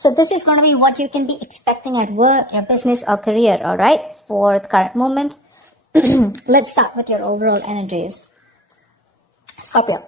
So this is going to be what you can be expecting at work, your business or career, all right, for the current moment. Let's start with your overall energies. Scorpio,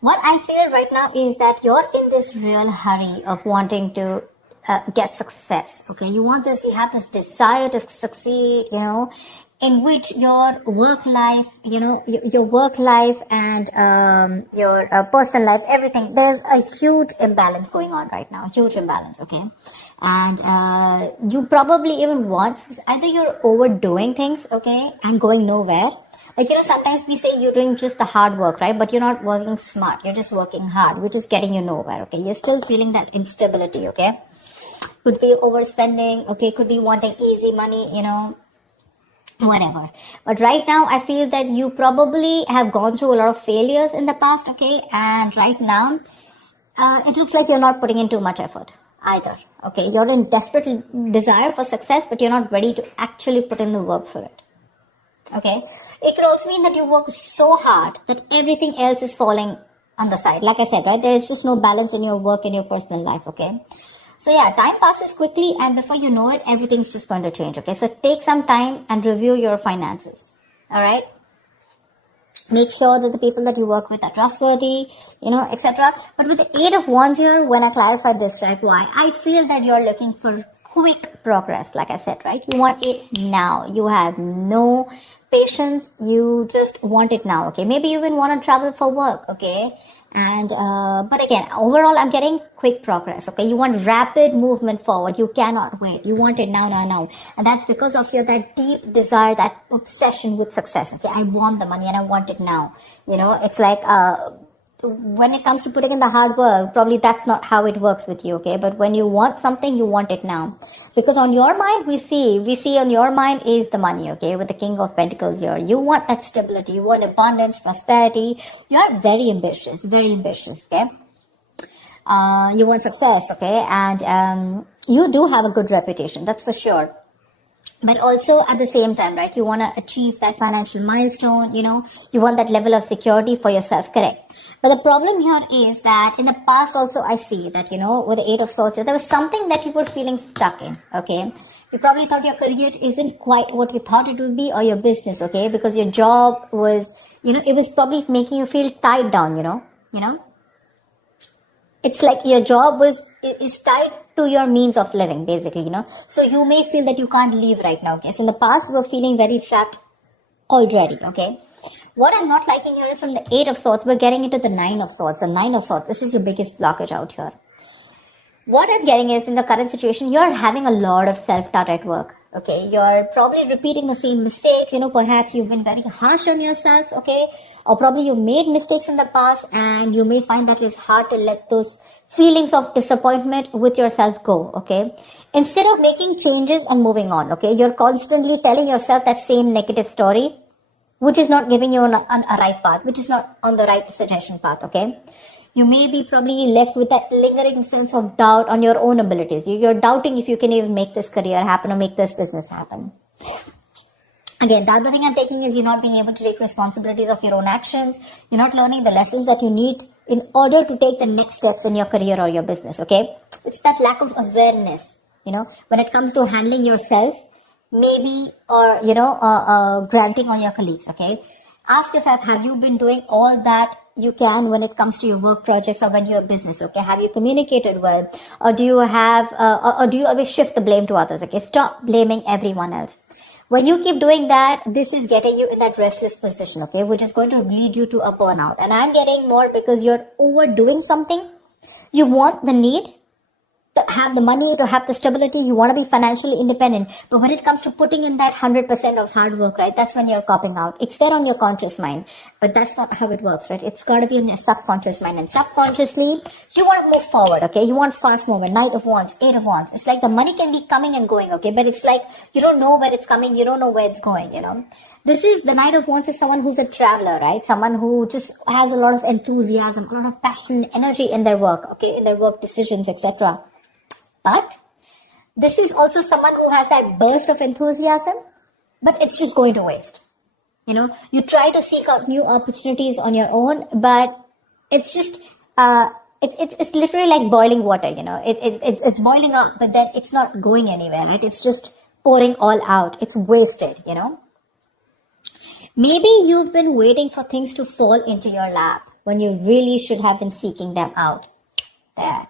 what I feel right now is that you're in this real hurry of wanting to get success. Okay, you have this desire to succeed, in which your work life, your work life and your personal life, everything, there's a huge imbalance going on right now, huge imbalance, okay? And you probably even want, either you're overdoing things, okay, and going nowhere. Like, sometimes we say you're doing just the hard work, right? But you're not working smart, you're just working hard, which is getting you nowhere, okay? You're still feeling that instability, okay? Could be overspending, okay? Could be wanting easy money, whatever. But right now I feel that you probably have gone through a lot of failures in the past, okay? And right now it looks like you're not putting in too much effort either, okay? You're in desperate desire for success, but you're not ready to actually put in the work for it, okay? It could also mean that you work so hard that everything else is falling on the side. Like I said, right, there is just no balance in your work and your personal life, okay? So yeah, time passes quickly, and before you know it, everything's just going to change, okay? So take some time and review your finances, all right? Make sure that the people that you work with are trustworthy, etc. But with the 8 of Wands here, when I clarify this, right, why? I feel that you're looking for quick progress, like I said, right? You want it now. You have no patience. You just want it now, okay? Maybe you even want to travel for work, okay? And but again, overall I'm getting quick progress, okay? You want rapid movement forward. You cannot wait. You want it now, and that's because of that deep desire, that obsession with success, okay? I want the money and I want it now. It's like when it comes to putting in the hard work, probably that's not how it works with you, okay? But when you want something, you want it now, because on your mind we see on your mind is the money, okay? With the King of Pentacles here, you want that stability, you want abundance, prosperity. You're very ambitious, okay? You want success, okay? And you do have a good reputation, that's for sure. But also at the same time, right, you want to achieve that financial milestone, you want that level of security for yourself, correct? But the problem here is that in the past also I see that, with the 8 of Swords, there was something that you were feeling stuck in, okay? You probably thought your career isn't quite what you thought it would be, or your business, okay? Because your job was, it was probably making you feel tied down, It's like your job is tied to your means of living, basically, So you may feel that you can't leave right now, okay? So in the past, we were feeling very trapped already, okay? What I'm not liking here is from the 8 of Swords, we're getting into the 9 of Swords. The 9 of Swords, this is your biggest blockage out here. What I'm getting is, in the current situation, you're having a lot of self-doubt at work, okay? You're probably repeating the same mistakes, perhaps you've been very harsh on yourself, okay? Or probably you made mistakes in the past, and you may find that it's hard to let those feelings of disappointment with yourself go, okay? Instead of making changes and moving on, okay? You're constantly telling yourself that same negative story, which is not giving you on a right path, which is not on the right suggestion path, okay? You may be probably left with that lingering sense of doubt on your own abilities. You're doubting if you can even make this career happen or make this business happen. Again, the other thing I'm taking is you're not being able to take responsibilities of your own actions. You're not learning the lessons that you need in order to take the next steps in your career or your business, okay? It's that lack of awareness, when it comes to handling yourself, maybe, or, granting on your colleagues, okay? Ask yourself, have you been doing all that you can when it comes to your work projects or when you're a business, okay? Have you communicated well? Or do you have, or do you always shift the blame to others, okay? Stop blaming everyone else. When you keep doing that, this is getting you in that restless position, okay? Which is going to lead you to a burnout. And I'm getting more because you're overdoing something. You want the need to have the money, to have the stability, you want to be financially independent. But when it comes to putting in that 100% of hard work, right, that's when you're copping out. It's there on your conscious mind, but that's not how it works, right? It's got to be in your subconscious mind, and subconsciously, you want to move forward, okay? You want fast movement, Knight of Wands, 8 of Wands. It's like the money can be coming and going, okay? But it's like, you don't know where it's coming, you don't know where it's going, This is, the Knight of Wands is someone who's a traveler, right? Someone who just has a lot of enthusiasm, a lot of passion, energy in their work, okay? In their work decisions, etc. But this is also someone who has that burst of enthusiasm, but it's just going to waste. You try to seek out new opportunities on your own, but it's just, it's literally like boiling water, it's boiling up, but then it's not going anywhere, right? It's just pouring all out. It's wasted, Maybe you've been waiting for things to fall into your lap when you really should have been seeking them out. There.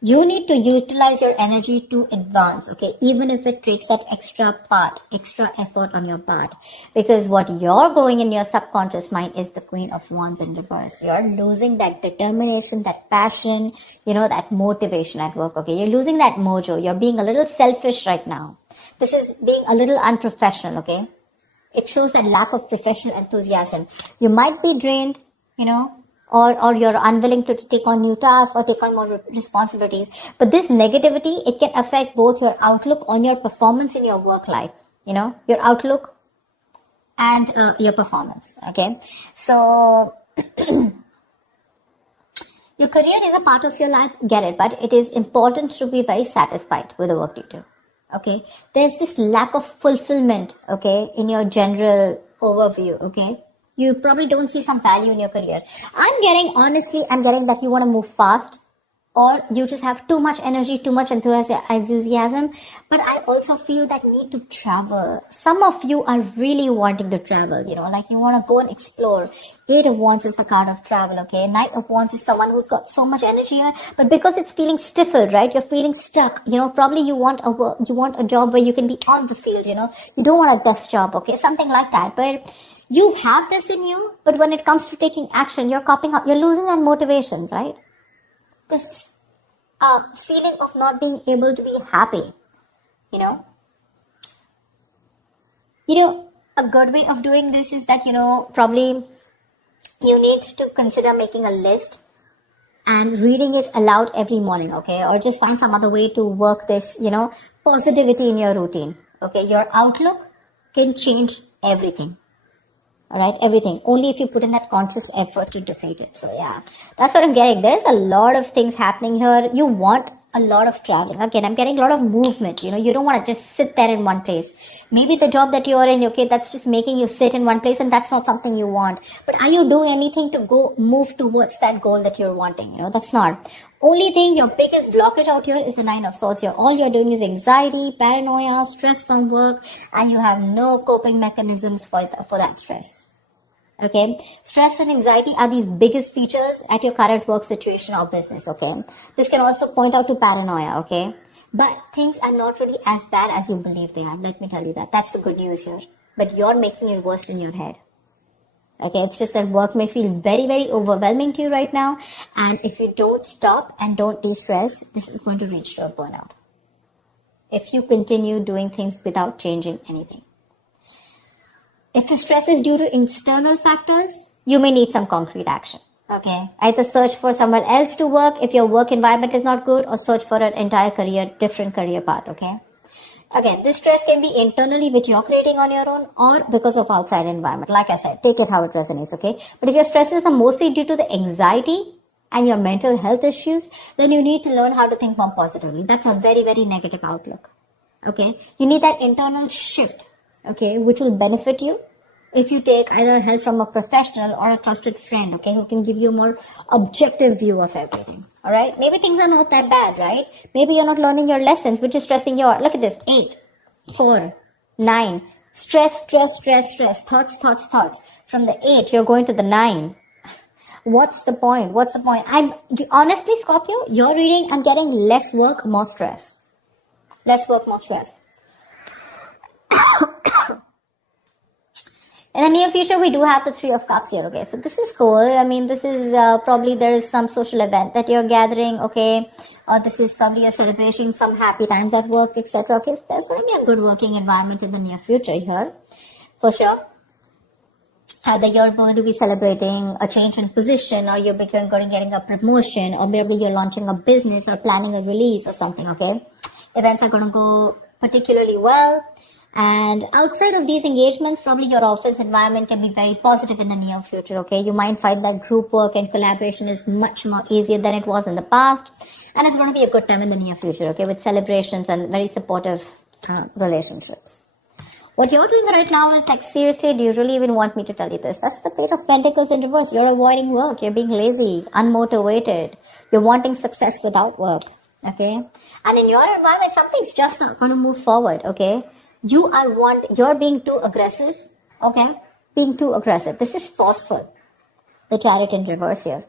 You need to utilize your energy to advance, okay? Even if it takes that extra effort on your part. Because what you're going in your subconscious mind is the Queen of Wands in reverse. You're losing that determination, that passion, that motivation at work, okay? You're losing that mojo. You're being a little selfish right now. This is being a little unprofessional, okay? It shows that lack of professional enthusiasm. You might be drained, or you're unwilling to take on new tasks or take on more responsibilities. But this negativity, it can affect both your outlook on your performance in your work life, your outlook and your performance, okay? So, your career is a part of your life, get it, but it is important to be very satisfied with the work you do, okay? There's this lack of fulfillment, okay, in your general overview, okay? You probably don't see some value in your career. I'm getting that you want to move fast, or you just have too much energy, too much enthusiasm. But I also feel that need to travel. Some of you are really wanting to travel, like you want to go and explore. Eight of Wands is the card of travel, okay? Knight of Wands is someone who's got so much energy here, but because it's feeling stifled, right? You're feeling stuck, probably you want a job where you can be on the field, you don't want a desk job, okay? Something like that. But you have this in you, but when it comes to taking action, you're losing that motivation, right? This feeling of not being able to be happy, a good way of doing this is that, probably you need to consider making a list and reading it aloud every morning, okay? Or just find some other way to work this, positivity in your routine, okay? Your outlook can change everything. All right, everything. Only if you put in that conscious effort to defeat it. So yeah, that's what I'm getting. There's a lot of things happening here. You want a lot of traveling. Again, I'm getting a lot of movement. You don't want to just sit there in one place. Maybe the job that you're in, okay, that's just making you sit in one place, and that's not something you want. But are you doing anything to move towards that goal that you're wanting? That's not. Only thing, your biggest blockage out here is the Nine of Swords here. All you're doing is anxiety, paranoia, stress from work, and you have no coping mechanisms for that stress. Okay, stress and anxiety are these biggest features at your current work situation or business, okay? This can also point out to paranoia, okay? But things are not really as bad as you believe they are. Let me tell you that. That's the good news here. But you're making it worse in your head. Okay, it's just that work may feel very, very overwhelming to you right now. And if you don't stop and don't de-stress, this is going to reach to a burnout. If you continue doing things without changing anything. If the stress is due to external factors, you may need some concrete action. Okay. Either search for somewhere else to work if your work environment is not good, or search for an entire different career path. Okay. Again, this stress can be internally, which you're creating on your own, or because of outside environment. Like I said, take it how it resonates. Okay. But if your stresses are mostly due to the anxiety and your mental health issues, then you need to learn how to think more positively. That's a very, very negative outlook. Okay. You need that internal shift. Okay, which will benefit you if you take either help from a professional or a trusted friend, okay, who can give you a more objective view of everything. All right, maybe things are not that bad, right? Maybe you're not learning your lessons, which is stressing you out. Look at this: 8, 4, 9. Stress, thoughts. From the 8, you're going to the 9. What's the point? Honestly, Scorpio, you're reading, I'm getting less work, more stress. Less work, more stress. In the near future, we do have the 3 of Cups here, okay? So this is cool. I mean, this is probably there is some social event that you're gathering, okay? Or this is probably you're celebrating some happy times at work, etc. Okay, so there's going to be a good working environment in the near future here, for sure. Either you're going to be celebrating a change in position, or you're going to getting a promotion, or maybe you're launching a business or planning a release or something, okay? Events are going to go particularly well. And outside of these engagements, probably your office environment can be very positive in the near future, okay? You might find that group work and collaboration is much more easier than it was in the past. And it's going to be a good time in the near future, okay? With celebrations and very supportive relationships. What you're doing right now is like, seriously, do you really even want me to tell you this? That's the Page of Pentacles in reverse. You're avoiding work. You're being lazy, unmotivated. You're wanting success without work. Okay? And in your environment, something's just not going to move forward. Okay? You're being too aggressive. Okay? Being too aggressive. This is forceful. The Chariot in reverse here.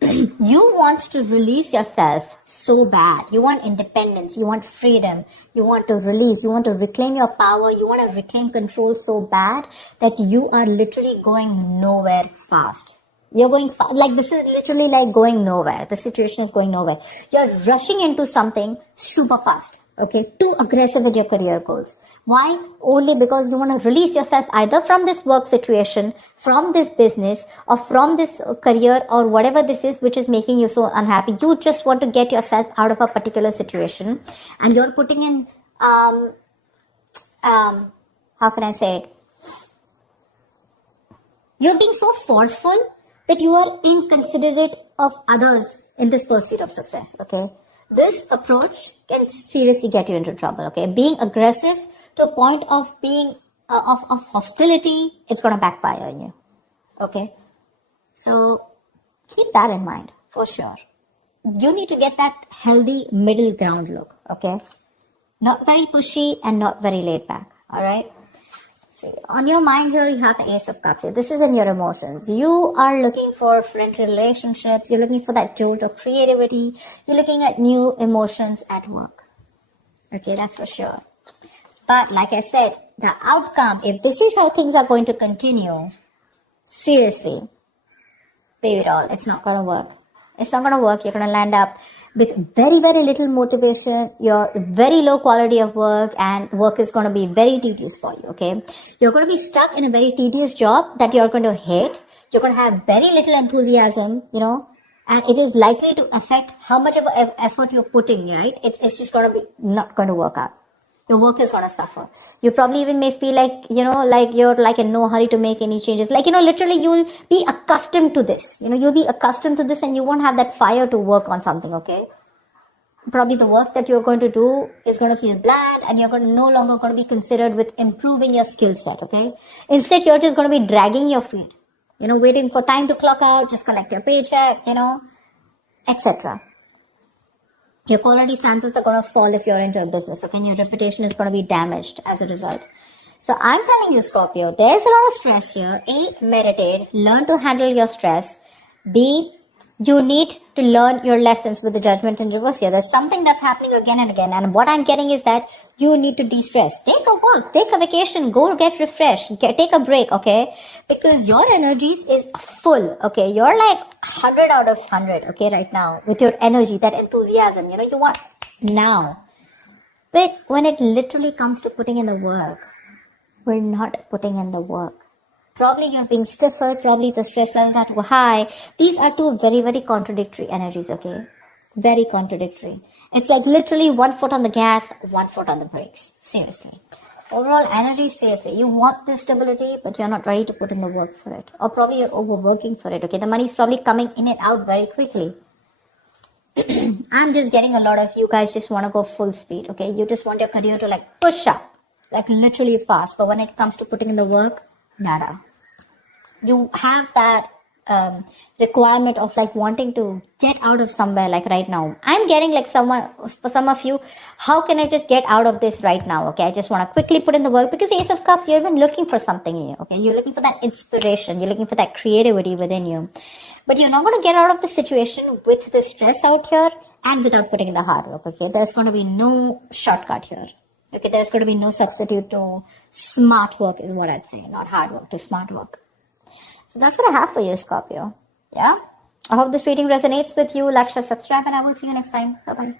You want to release yourself so bad. You want independence. You want freedom. You want to release. You want to reclaim your power. You want to reclaim control so bad that you are literally going nowhere fast. You're going like, this is literally like going nowhere. The situation is going nowhere. You're rushing into something super fast. Okay, too aggressive with your career goals. Why? Only because you want to release yourself either from this work situation, from this business, or from this career, or whatever this is which is making you so unhappy. You just want to get yourself out of a particular situation, and you're putting in how can I say it? You're being so forceful that you are inconsiderate of others in this pursuit of success. Okay. This approach can seriously get you into trouble, okay? Being aggressive to a point of being, of hostility, it's going to backfire on you, okay? So, keep that in mind, for sure. You need to get that healthy middle ground look, okay? Not very pushy and not very laid back, alright? On your mind here, you have the Ace of Cups here. This is in your emotions. You are looking for friend relationships. You're looking for that jolt of creativity. You're looking at new emotions at work. Okay, that's for sure. But like I said, the outcome, if this is how things are going to continue, seriously, baby doll, it's not going to work. It's not going to work. You're going to land up with very, very little motivation, your very low quality of work, and work is going to be very tedious for you, okay? You're going to be stuck in a very tedious job that you're going to hate. You're going to have very little enthusiasm, you know, and it is likely to affect how much of an effort you're putting, right? It's just going to be not going to work out. Your work is going to suffer. You probably even may feel like, you know, like you're like in no hurry to make any changes. Like, you know, literally you'll be accustomed to this. You know, you'll be accustomed to this and you won't have that fire to work on something, okay? Probably the work that you're going to do is going to feel bland and you're no longer going to be considered with improving your skill set, okay? Instead, you're just going to be dragging your feet. You know, waiting for time to clock out, just collect your paycheck, you know, etc. Your quality standards are going to fall if you're into a business, okay? And your reputation is going to be damaged as a result. So I'm telling you, Scorpio, there's a lot of stress here. A, meditate, learn to handle your stress. B, you need to learn your lessons with the Judgment in reverse here. There's something that's happening again and again. And what I'm getting is that you need to de-stress. Take a walk, take a vacation, go get refreshed, take a break, okay? Because your energies is full, okay? You're like 100 out of 100, okay, right now. With your energy, that enthusiasm, you know, you want now. But when it literally comes to putting in the work, we're not putting in the work. Probably you're being stiffer, probably the stress levels are too high. These are two very, very contradictory energies, okay? Very contradictory. It's like literally 1 foot on the gas, 1 foot on the brakes. Seriously. Overall energy, seriously. You want this stability, but you're not ready to put in the work for it. Or probably you're overworking for it, okay? The money's probably coming in and out very quickly. I'm just getting a lot of you guys just want to go full speed, okay? You just want your career to like push up, like literally fast. But when it comes to putting in the work, nada. You have that requirement of like wanting to get out of somewhere like right now. I'm getting like for some of you, how can I just get out of this right now? Okay, I just want to quickly put in the work because Ace of Cups, you've been looking for something in you. Okay, you're looking for that inspiration. You're looking for that creativity within you. But you're not going to get out of the situation with the stress out here and without putting in the hard work. Okay, there's going to be no shortcut here. Okay, there's going to be no substitute to smart work is what I'd say. Not hard work, to smart work. So that's what I have for you, Scorpio. Yeah? I hope this reading resonates with you. Like, share, subscribe, and I will see you next time. Bye-bye.